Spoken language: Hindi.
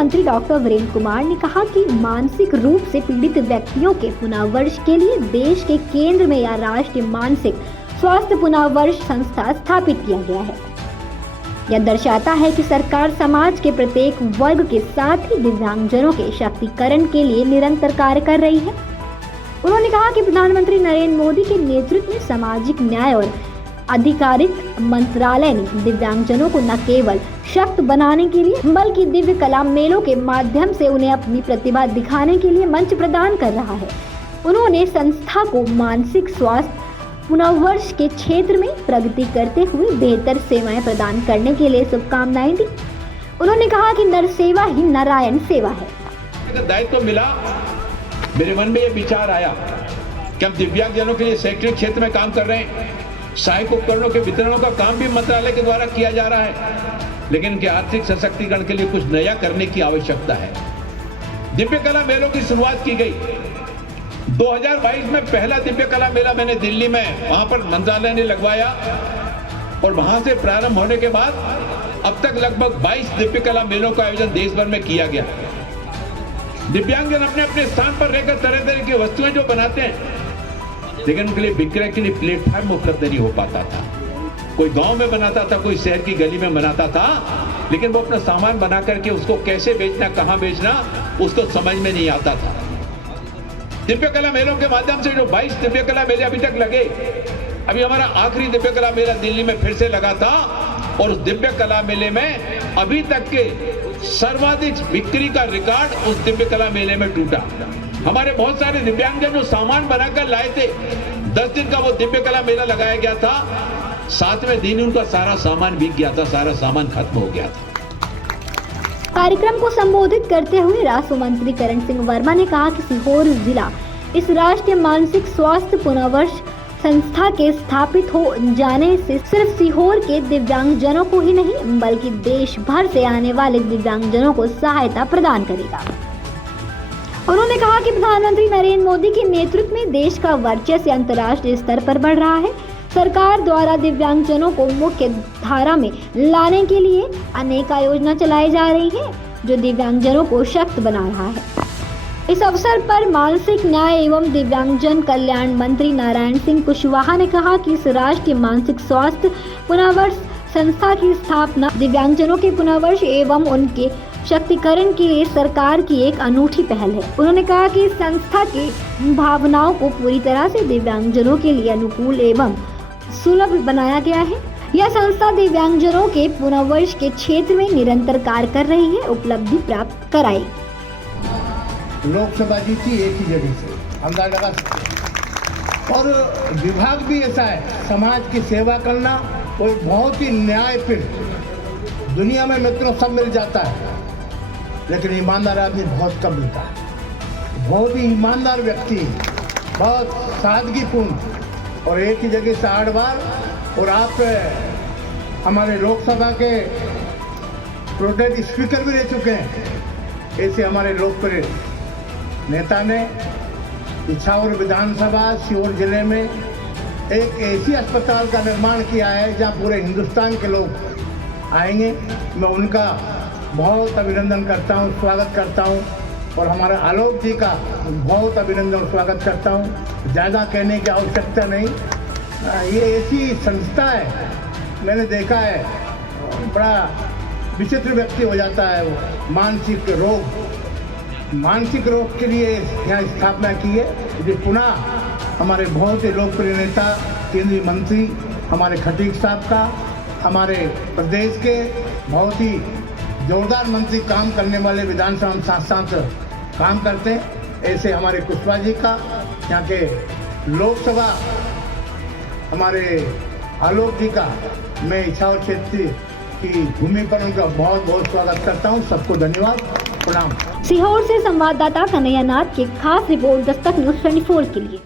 मंत्री डॉक्टर वीरेंद्र कुमार ने कहा कि मानसिक रूप से पीड़ित व्यक्तियों के पुनर्वास के लिए देश के केंद्र में या राष्ट्रीय मानसिक स्वास्थ्य पुनर्वास संस्था स्थापित किया गया है। यह दर्शाता है कि सरकार समाज के प्रत्येक वर्ग के साथ ही दिव्यांगजनों के सशक्तिकरण के लिए निरंतर कार्य कर रही है। उन्होंने कहा कि प्रधानमंत्री नरेंद्र मोदी के नेतृत्व में सामाजिक न्याय और आधिकारिक मंत्रालय ने दिव्यांगजनों को न केवल सशक्त बनाने के लिए बल्कि दिव्य कला मेलों के माध्यम से उन्हें अपनी प्रतिभा दिखाने के लिए मंच प्रदान कर रहा है। उन्होंने संस्था को मानसिक स्वास्थ्य पुनर्वास के क्षेत्र में प्रगति करते हुए बेहतर सेवाएं प्रदान करने के लिए शुभकामनाएं दी। उन्होंने कहा कि नर सेवा ही नारायण सेवा है। दायित्व मिला, मेरे मन में ये विचार आया कि हम दिव्यांगजनों के लिए शैक्षणिक क्षेत्र में काम कर रहे हैं। सहायक उपकरणों के वितरणों का काम भी मंत्रालय के द्वारा किया जा रहा है, लेकिन इनके आर्थिक सशक्तिकरण के लिए कुछ नया करने की आवश्यकता है। दिव्य कला मेलों की शुरुआत की गई। 2022 में पहला दिव्य कला मेला मैंने दिल्ली में वहां पर मंत्रालय ने लगवाया और वहां से प्रारंभ होने के बाद अब तक लगभग 22 दिव्य कला मेलों का आयोजन देश भर में किया गया। दिव्यांगजन अपने अपने स्थान पर रहकर तरह तरह की वस्तुएं जो बनाते हैं, लेकिन उनके लिए विक्रय के लिए प्लेटफॉर्म उपलब्ध नहीं हो पाता था। कोई गांव में बनाता था, कोई शहर की गली में बनाता था, लेकिन वो अपना सामान बना करके उसको कैसे बेचना, कहां बेचना, उसको समझ में नहीं आता था। दिव्य कला मेलों के माध्यम से जो 22 दिव्य कला मेले अभी तक लगे, अभी हमारा आखिरी दिव्य कला मेला दिल्ली में फिर से लगा था और उस दिव्य कला मेले में अभी तक के सर्वाधिक बिक्री का रिकॉर्ड उस दिव्य कला मेले में टूटा। हमारे बहुत सारे दिव्यांगजन जो सामान बनाकर लाए थे, 10 दिन का वो दिव्य कला मेला लगाया गया था, 7वें दिन उनका सारा सामान बिक गया था, सारा सामान खत्म हो गया था। कार्यक्रम को संबोधित करते हुए राष्ट्र मंत्री करण सिंह वर्मा ने कहा कि सीहोर जिला इस राष्ट्रीय मानसिक स्वास्थ्य पुनर्वास संस्था के स्थापित हो जाने से सिर्फ सीहोर के दिव्यांगजनों को ही नहीं बल्कि देश भर से आने वाले दिव्यांगजनों को सहायता प्रदान करेगा। उन्होंने कहा कि प्रधानमंत्री नरेंद्र मोदी के नेतृत्व में देश का वर्चस्व अंतर्राष्ट्रीय स्तर पर बढ़ रहा है। सरकार द्वारा दिव्यांगजनों को मुख्य धारा में लाने के लिए अनेक योजना चलाई जा रही है, जो दिव्यांगजनों को सशक्त बना रहा है। इस अवसर पर मानसिक न्याय एवं दिव्यांगजन कल्याण मंत्री नारायण सिंह कुशवाहा ने कहा कि इस राष्ट्रीय मानसिक स्वास्थ्य पुनर्वास संस्था की स्थापना दिव्यांगजनों के पुनर्वास एवं उनके सशक्तिकरण के लिए सरकार की एक अनूठी पहल है। उन्होंने कहा कि इस संस्था की भावनाओं को पूरी तरह से दिव्यांगजनों के लिए अनुकूल एवं सुलभ बनाया गया है। यह संस्था दिव्यांगजनों के पुनर्वास के क्षेत्र में निरंतर कार्य कर रही है, उपलब्धि प्राप्त कराई। लोकसभा जीती एक ही जगह से, अंदाजा लगा सकते। और विभाग भी ऐसा है, समाज की सेवा करना कोई बहुत ही न्यायपूर्ण। दुनिया में मित्रों सब मिल जाता है, लेकिन ईमानदार आदमी बहुत कम मिलता है। बहुत ही ईमानदार व्यक्ति, बहुत सादगीपूर्ण और एक ही जगह से 8 बार। और आप हमारे लोकसभा के प्रोटेस्ट स्पीकर भी रह चुके हैं। ऐसे हमारे लोकप्रिय नेता ने इछावर विधानसभा सीहोर जिले में एक ऐसी अस्पताल का निर्माण किया है जहां पूरे हिंदुस्तान के लोग आएंगे। मैं उनका बहुत अभिनंदन करता हूं, स्वागत करता हूं और हमारे आलोक जी का बहुत अभिनंदन और स्वागत करता हूं। ज़्यादा कहने की आवश्यकता नहीं। ये ऐसी संस्था है, मैंने देखा है, बड़ा विचित्र व्यक्ति हो जाता है वो। मानसिक रोग के लिए यहाँ स्थापना की है। ये पुनः हमारे बहुत ही लोकप्रिय नेता केंद्रीय मंत्री हमारे खटीक साहब का, हमारे प्रदेश के बहुत ही जोरदार मंत्री काम करने वाले विधानसभा में साथ काम करते हैं, ऐसे हमारे कुशवाहा जी का, यहाँ के लोकसभा हमारे आलोक जी का, मैं इछावर क्षेत्र की भूमि पर उनका बहुत बहुत स्वागत करता हूँ। सबको धन्यवाद, प्रणाम। सीहोर से संवाददाता कन्हैया नाथ की खास रिपोर्ट दस्तक न्यूज़ 24 के लिए।